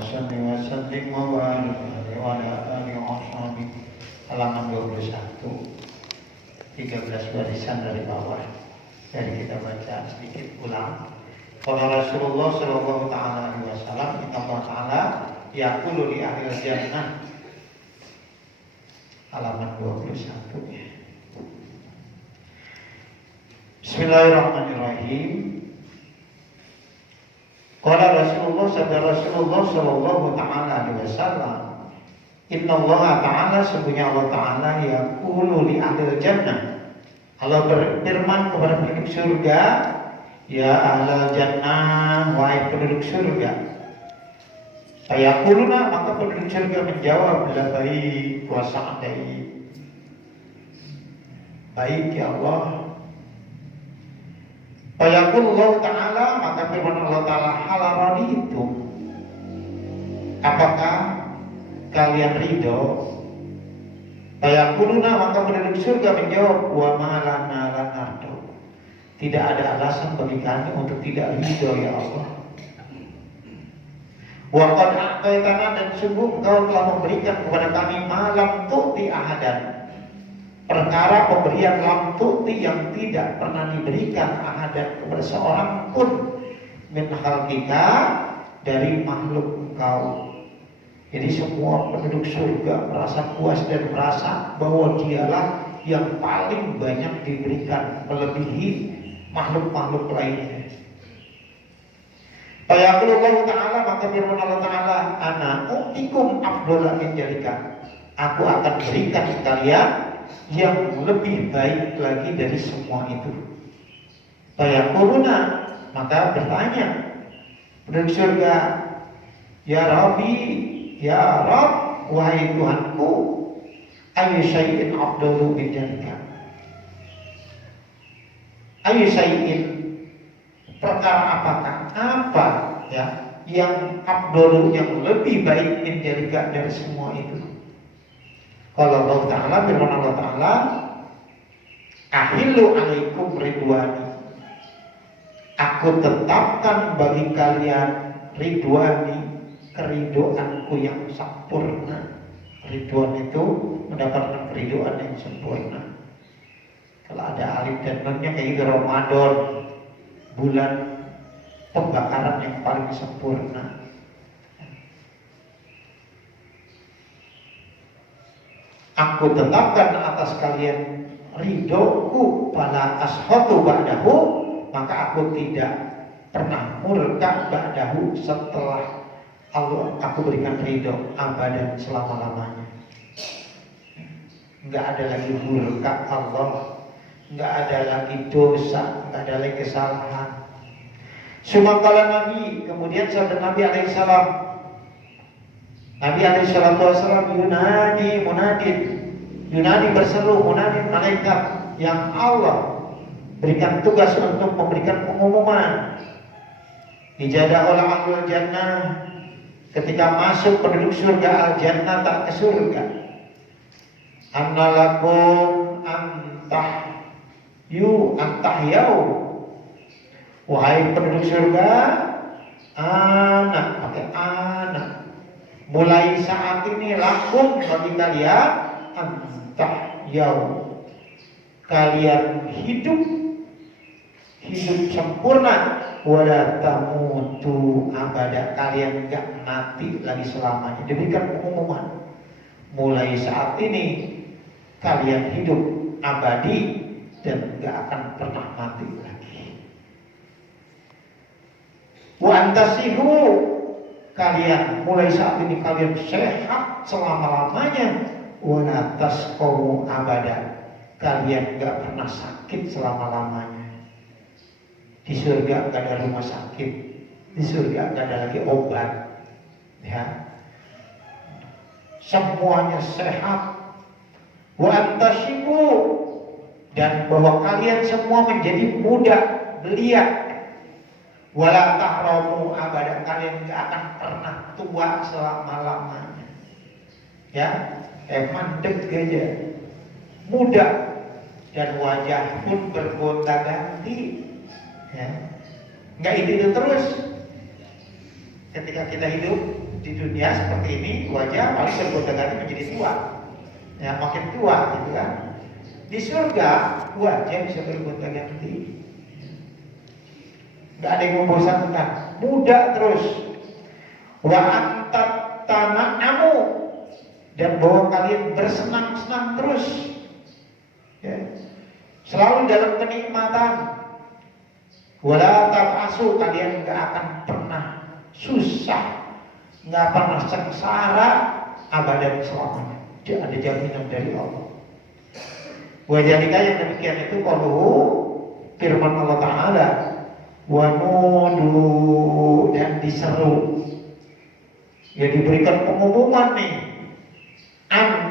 salli wa sallim wa barik alaihi wa ala alihi wa sahbihi. Halaman 21, 13 barisan dari bawah. Dari kita baca sedikit ulang. Qala Rasulullah sallallahu ta'ala alaihi wasallam, inna Allah ta'ala yaqulu li ahli jannah. Halaman 21. Bismillahirrahmanirrahim. Qala Rasulullah sallallahu ta'ala alaihi wasallam, inna Allah ta'ala, sesungguhnya Allah ta'ala yaqulu li ahli jannah. Allah berfirman kepada penduduk surga, ya ahlal jannah, wahai penduduk surga. Fayaquluna, maka penduduk surga menjawab, la baik wa sa'dai. Baik ya Allah. Fayaqulullah ta'ala, maka firman Allah ta'ala, hal raditum, apakah kalian ridho? Fayaquluna, maka penduduk surga menjawab, wa ma lana la nardo. Tidak ada alasan bagi kami untuk tidak ridho ya Allah. Wa qad a'taitana, dan sungguh Engkau telah memberikan kepada kami malam tu'ti ahadan, perkara pemberian lam tu'ti yang tidak pernah diberikan ahadan kepada seorang pun min khalqika, dari makhluk Engkau. Jadi semua penduduk surga merasa puas dan merasa bahwa dialah yang paling banyak diberikan, melebihi makhluk-makhluk lainnya. Fayaqulullah ta'ala, maka firman Allah ta'ala, ana u'tikum afdhala min dzalika. Aku akan berikan kalian yang lebih baik lagi dari semua itu. Fayaquluna, maka bertanya penduduk surga, ya Rabbi, ya Rabb, wahai Tuhanku, ayu syai'in afdalu min dzalika. Ayu syai'in, perkara apakah, apa ya yang afdalu, yang lebih baik min dzalika, dari semua itu. Kalau Allah Ta'ala, firman Allah Ta'ala, ahillu alaikum ridwani, aku tetapkan bagi kalian ridwani, keridoanku yang sempurna. Ridwan itu mendapatkan keridoan yang sempurna. Kalau ada alif dan nunnya kayak gitu, Ramadan, bulan pembakaran yang paling sempurna. Aku tetapkan atas kalian ridhoku, fala ashatu ba'dahu, maka aku tidak pernah murka ba'dahu, setelah Allah aku berikan ridho, abadan, selama-lamanya. Enggak ada lagi murka Allah, enggak ada lagi dosa, enggak ada lagi kesalahan. Sumakala Nabi, kemudian sabda Nabi alaihissalam, Nabi alaihissalam yunadi munadin, yunadi berseru, munadin malaikat yang Allah berikan tugas untuk memberikan pengumuman. Ijadah oleh ahlul jannah, ketika masuk penduduk surga al-jannah, tak ke surga, annalakum antahyau, wahai penduduk surga, anak, pakai anak, mulai saat ini lakum, bagi kalian, antahyau, kalian hidup sempurna, wala tamutu abada, kalian enggak mati lagi selamanya. Diberikan pengumuman, mulai saat ini kalian hidup abadi dan enggak akan pernah mati lagi. Wa antasihu, kalian mulai saat ini kalian sehat selama-lamanya. Wala tasqamu abada, kalian enggak pernah sakit selama-lamanya. Di surga gak ada rumah sakit, di surga gak ada lagi obat, ya. Semuanya sehat. Wa antashibu, dan bahwa kalian semua menjadi muda, belia. Wala tahramu abada, kalian gak akan pernah tua selama-lamanya. Ya, mandek aja, muda, dan wajah pun bergonta-ganti. Ya. Nggak itu terus. Ketika kita hidup di dunia seperti ini, wajah paling bergonta-ganti menjadi tua. Ya, makin tua gitu kan. Di surga wajah bisa bergonta-ganti. Gak ada yang membosankan, muda terus. Wa antat tana'amu, dan bahwa kalian bersenang-senang terus. Ya. Selalu dalam kenikmatan. Wala tab'asu, kalian gak akan pernah susah, gak pernah sengsara abadan selamanya. Ada jaminan dari Allah. Wajalika yang demikian itu kalau firman Allah Ta'ala, wa nudu, dan diseru. Ya, diberikan pengumuman nih.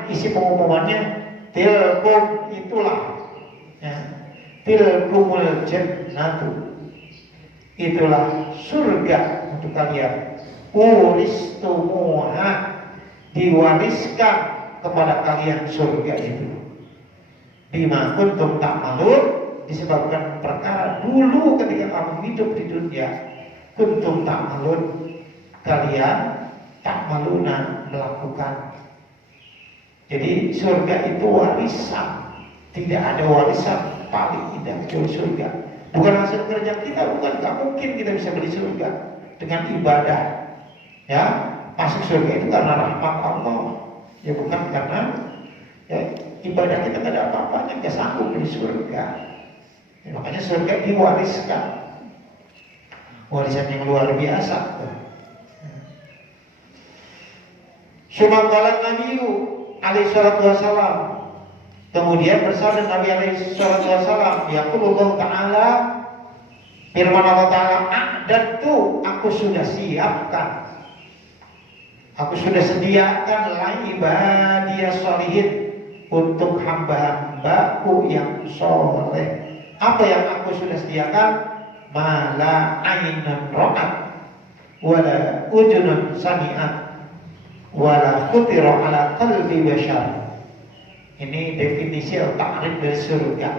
Isi pengumumannya tilkum, itulah ya, tilkumul jannatu, itulah surga untuk kalian. Uristumuha, diwariskan kepada kalian surga itu. Bima kuntum ta'malun, disebabkan perkara dulu ketika kamu hidup di dunia, kuntum ta'malun, kalian ta'maluna, melakukan. Jadi surga itu warisan. Tidak ada warisan paling indah kecuali surga. Bukan hasil kerja kita, bukan. Gak mungkin kita bisa beli surga dengan ibadah. Ya, masuk surga itu karena rahmat Allah. Ya, bukan karena ya, ibadah kita gak ada apa-apanya, gak sanggup beli surga. Ya, makanya surga diwariskan. Warisan yang luar biasa. Sumangkalan Nabiyu alaihi salatu wassalam, kemudian bersabda Nabi alaihi salatu wassalam, yaqulullah ta'ala, firman Allah Ta'ala, a'dadtu, aku sudah siapkan, aku sudah sediakan laibadiyas sholihin, untuk hamba-hambaku yang soleh. Apa yang aku sudah sediakan? Mala ainun ra'at, wala ujunun sami'at, wala khutira ala qalbi bashar. Ini definisi atau takrif dari surga.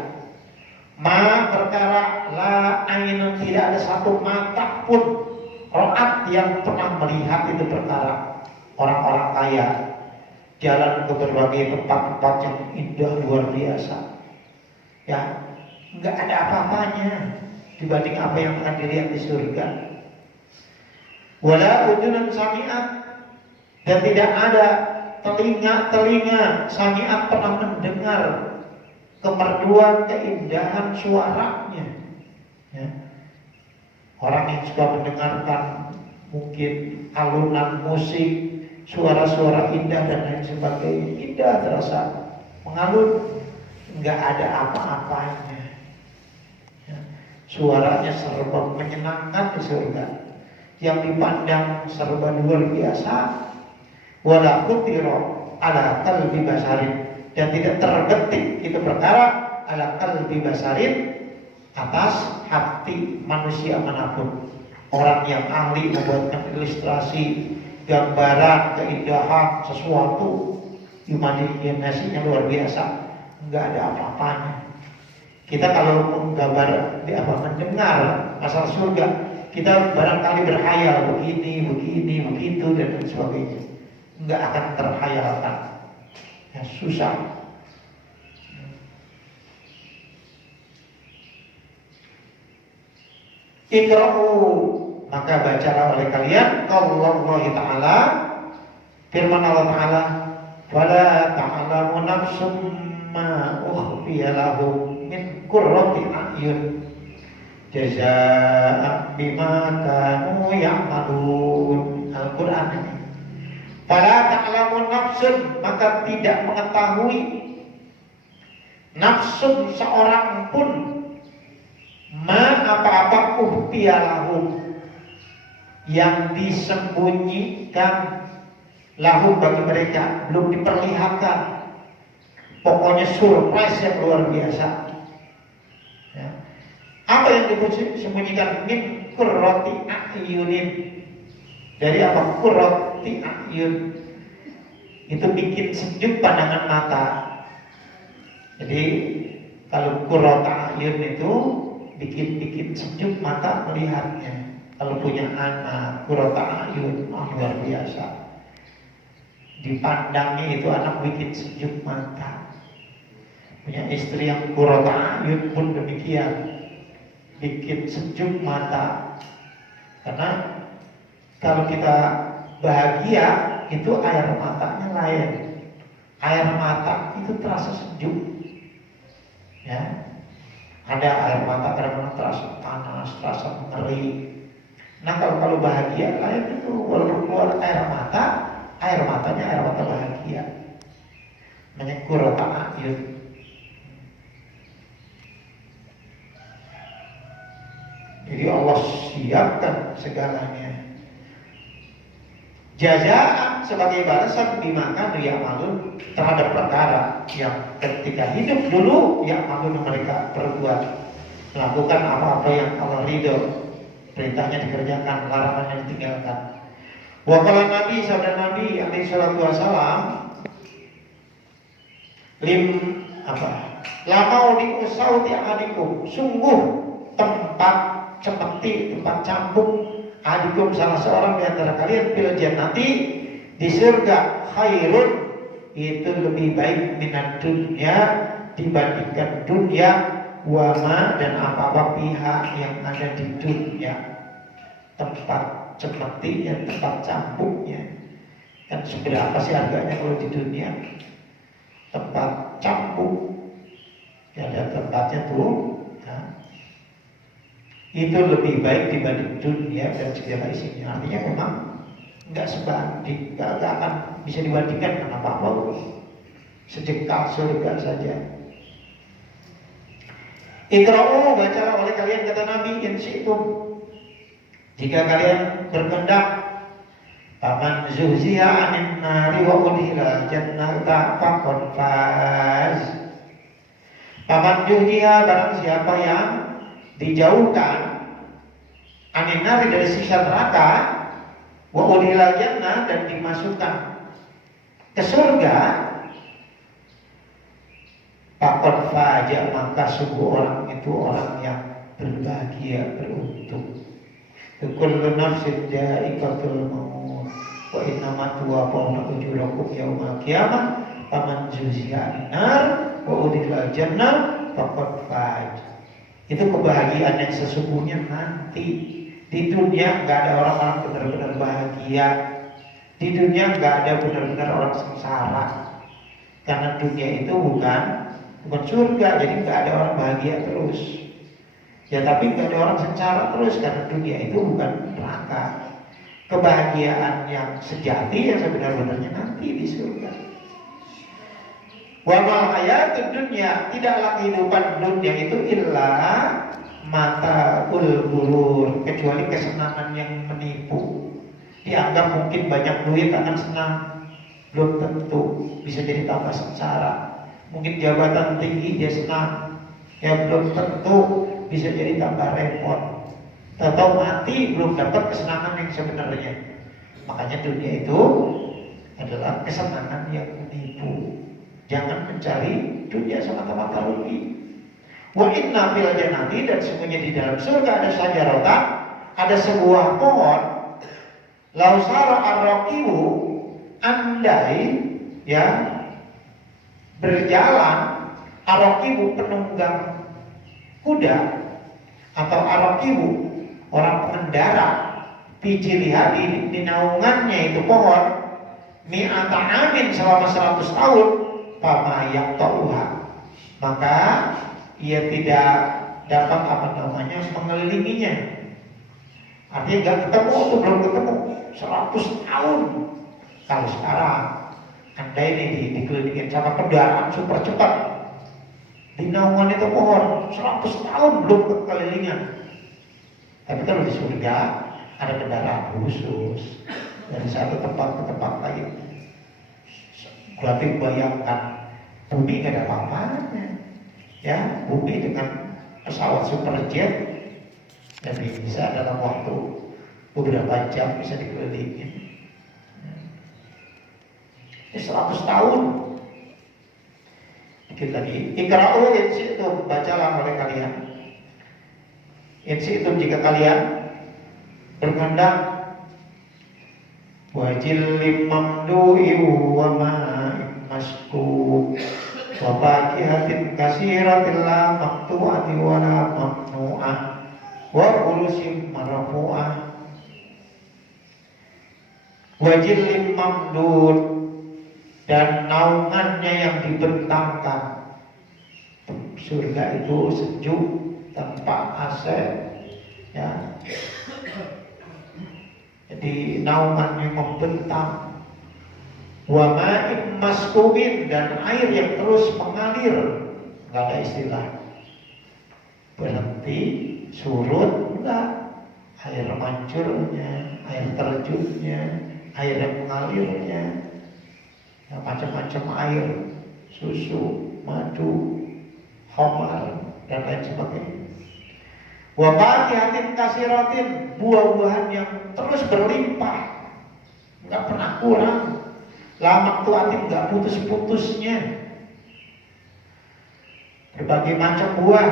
Ma, perkara, la ainun, tidak ada satu mata pun, ro'at, yang pernah melihat itu perkara. Orang-orang kaya jalan ke berbagai tempat-tempat yang indah luar biasa. Ya, nggak ada apa-apanya dibanding apa yang akan dilihat di surga. Wala udunun sami'at, dan tidak ada telinga sami'at pernah mendengar kemerduan, keindahan suaranya. Ya. Orang yang suka mendengarkan mungkin alunan musik, suara-suara indah dan lain sebagainya, indah terasa mengalun, nggak ada apa-apanya. Ya. Suaranya serba menyenangkan di surga, yang dipandang serba luar biasa. Wala khutira ala qalbi basarin, dan tidak terbetik itu perkara ala qalbi basarin, atas hati manusia manapun. Orang yang ahli membuatkan ilustrasi, gambaran, keindahan sesuatu, imajinasinya luar biasa, nggak ada apa-apanya. Kita kalau menggambar, mendengar masalah surga, kita barangkali berhayal begini, begitu dan sebagainya. Nggak akan terhayalkan. Ya, susah. Iqra'u, maka bacalah oleh kalian qaulullah ta'ala, firman Allah Ta'ala, fala ta'lamu nafsum ma ukhfiya lahum min qurrati a'yun jazaa'an bima kanu ya'malun. Al-Qur'an ini. Fala ta'lamu nafsun, maka tidak mengetahui nafsun seorang pun, ma apa-apa lahum, yang disembunyikan lahum bagi mereka, belum diperlihatkan. Pokoknya surprise yang luar biasa. Ya. Apa yang disembunyikan? Min qurrati a'yunin, dari apa? Qurrati a'yun, itu bikin sejuk pandangan mata. Jadi kalau qurrati a'yun itu bikin sejuk mata melihatnya. Kalau punya anak qurrata ayun, luar biasa. Dipandangnya itu anak bikin sejuk mata. Punya istri yang qurrata ayun pun demikian, bikin sejuk mata. Karena kalau kita bahagia itu air matanya lain. Air mata itu terasa sejuk. Ya. Ada air mata kadang-kadang terasa panas, terasa ngeri. Nah kalau bahagia lain itu, walaupun keluar air matanya air mata bahagia. Namanya qurrata ayun. Jadi Allah siapkan segalanya. Jazaan sebagai balasan dimakan dia malu terhadap perkara yang ketika hidup dulu yang malu mereka perbuat, melakukan apa-apa yang Allah ridho, perintahnya dikerjakan, larangannya ditinggalkan. Wakala Nabi, sabda Nabi alaihi salatu wasalam, lamau diusau ti'adikum, sungguh tempat cemeti, tempat cambuk adikum salah seorang di antara kalian fil jannati di surga khairun, itu lebih baik minat dunia dibandingkan dunia, wama dan apa-apa pihak yang ada di dunia. Tempat cemetinya, tempat cambuknya, kan seberapa sih harganya kalau di dunia? Tempat cambuk ya ada tempatnya tuh. Itu lebih baik dibanding dunia dan segala isinya. Artinya memang nggak sebanding, nggak akan bisa dibandingkan dengan apa-apa. Sejengkal surga saja. Iqra'u, bacalah oleh kalian kata Nabi, in syi'tum, jika kalian berkehendak. Faman zuhziha 'anil nari wa udkhila jannata faqad faz. Faman zuhziha, barang siapa yang dijauhkan anin nari dari siksa neraka, wa udkhilal jannah dan dimasukkan ke surga, faqad faja, maka sungguh orang itu orang yang berbahagia, beruntung. Kullu nafsin dha'iqatul maut wa innama tuwaffawna ujurakum yaumal qiyamah faman zuhziha 'anil nar wa udkhilal jannah faqad faja. Itu kebahagiaan yang sesungguhnya nanti. Di dunia nggak ada orang-orang benar-benar bahagia. Di dunia nggak ada benar-benar orang sengsara. Karena dunia itu bukan surga, jadi nggak ada orang bahagia terus. Ya tapi nggak ada orang sengsara terus, karena dunia itu bukan neraka. Kebahagiaan yang sejati yang sebenar-benarnya nanti di surga. Wa mal hayatud dunya, tidaklah kehidupan dunia itu illa mataul ghurur, kecuali kesenangan yang menipu. Dianggap mungkin banyak duit akan senang, belum tentu, bisa jadi tambah sengsara. Mungkin jabatan tinggi dia senang, ya belum tentu, bisa jadi tambah repot. Atau mati belum dapat kesenangan yang sebenarnya. Makanya dunia itu adalah kesenangan yang menipu. Jangan mencari dunia semata-mata rugi. Wa inna fil jannati, dan semuanya di dalam surga ada sajaratan, ada sebuah pohon. Lausara ar-raqibu, andai ya berjalan ar-raqibu penunggang kuda, atau ar-raqibu orang pengendara, pijiliha di naungannya itu pohon, mi'ata amin selama 100 tahun, fama yaqta'uha, maka ia tidak dapat mengelilinginya. Artinya nggak ketemu tuh, belum ketemu 100 tahun. Kalau sekarang andai ini dikelilingin sama kendaraan super cepat, di naungan itu pohon 100 tahun belum kekelilingan. Tapi kalau di surga ada kendaraan khusus dari satu tempat ke tempat lain. Berarti bayangkan, bumi gak ada apa-apanya, ya, bumi dengan pesawat superjet, jadi bisa dalam waktu beberapa jam bisa dikelilingin. Ini 100 tahun. Dikit lagi. Iqra'u in syi'tum, bacalah oleh kalian. In syi'tum, jika kalian berkandang wajil mamdu'i wa ma'in masku wa fakihatin kasiratin la maqtu'ati wa la mamnu'ah wa ulusim marfu'ah wajil mamdud dan naungannya yang dibentangkan. Surga itu sejuk tanpa AC, ya. Jadi naungannya membentang. Wa ma'in maskubin dan air yang terus mengalir, nggak ada istilah berhenti, surut, enggak. Air mancurnya, air terjunnya, air yang mengalirnya, ya, macam-macam air, susu, madu, khamar dan lain sebagainya. Wa fakihatin kasiratin, buah-buahan yang terus berlimpah, nggak pernah kurang. La maqtu'atin, nggak putus-putusnya. Berbagai macam buah,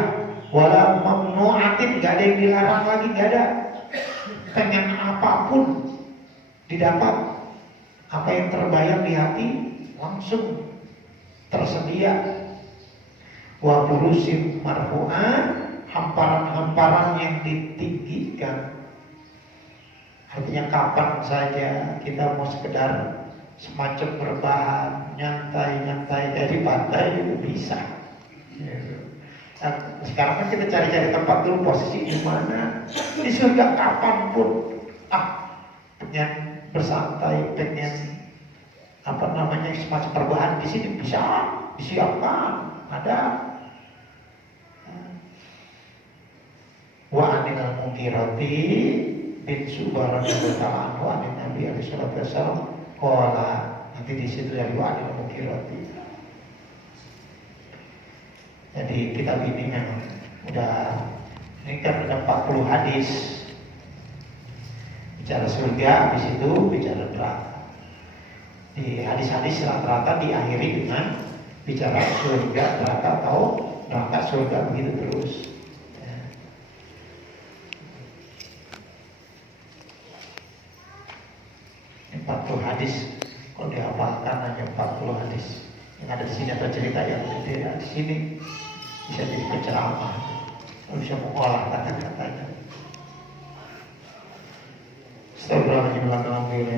wala mamnu'atin, nggak ada yang dilarang lagi, nggak ada. Pengen apapun didapat. Apa yang terbayang di hati langsung tersedia. Wa burusim marfu'ah, hamparan-hamparan yang ditinggikan. Artinya kapan saja kita mau sekedar semacam berbahan, nyantai-nyantai dari pantai itu bisa. Nah, sekarang kan kita cari-cari tempat dulu, posisi di mana. Di surga kapanpun, pengen bersantai, pengen semacam berbahan di sini bisa disiapkan, ada. Wa anil Mughirati bin Subah radhiyallahu ta'ala anhu an Nabi alaihi salatu wasallam qala, nanti di situ dari wa anil Mughirati. Jadi kitab ini memang ini kan ada 40 hadis bicara surga, habis itu bicara neraka. Di hadis-hadis rata-rata diakhiri dengan bicara surga, neraka, atau neraka surga, begitu terus. 40 hadis, kalau dihafalkan hanya 40 hadis yang ada di sini, atau cerita yang ada di sini, bisa jadi penceramah, bisa mengolah kata-katanya. Astagfirullahaladzim.